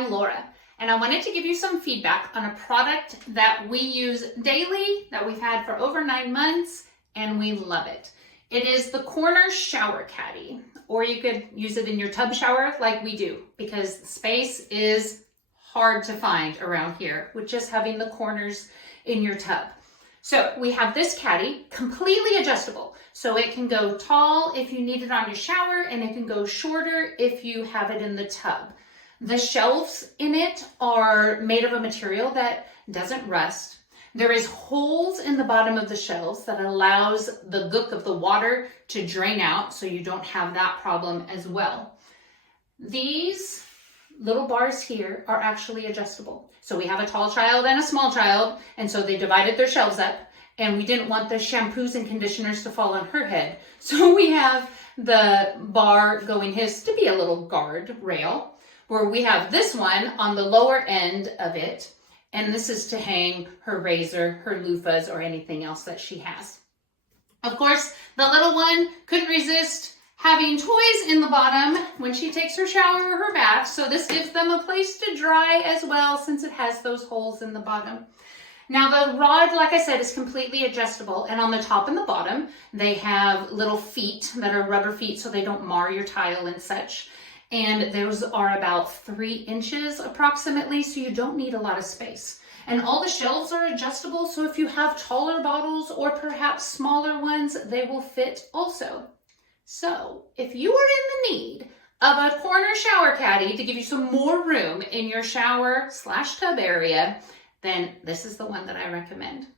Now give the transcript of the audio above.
I'm Laura, and I wanted to give you some feedback on a product that we use daily, that we've had for over 9 months, and we love it. It is the corner shower caddy, or you could use it in your tub shower like we do, because space is hard to find around here with just having the corners in your tub. So we have this caddy, completely adjustable. So it can go tall if you need it on your shower, and it can go shorter if you have it in the tub. The shelves in it are made of a material that doesn't rust. There is holes in the bottom of the shelves that allows the gook of the water to drain out, so you don't have that problem as well. These little bars here are actually adjustable. So we have a tall child and a small child, and so they divided their shelves up, and we didn't want the shampoos and conditioners to fall on her head. So we have the bar going his to be a little guard rail, where we have this one on the lower end of it, and this is to hang her razor, her loofahs, or anything else that she has. Of course, the little one couldn't resist having toys in the bottom when she takes her shower or her bath, so this gives them a place to dry as well, since it has those holes in the bottom. Now the rod, like I said, is completely adjustable, and on the top and the bottom, they have little feet that are rubber feet so they don't mar your tile and such. And those are about 3 inches approximately, so you don't need a lot of space. And all the shelves are adjustable, so if you have taller bottles or perhaps smaller ones, they will fit also. So if you are in the need of a corner shower caddy to give you some more room in your shower/tub area, then this is the one that I recommend.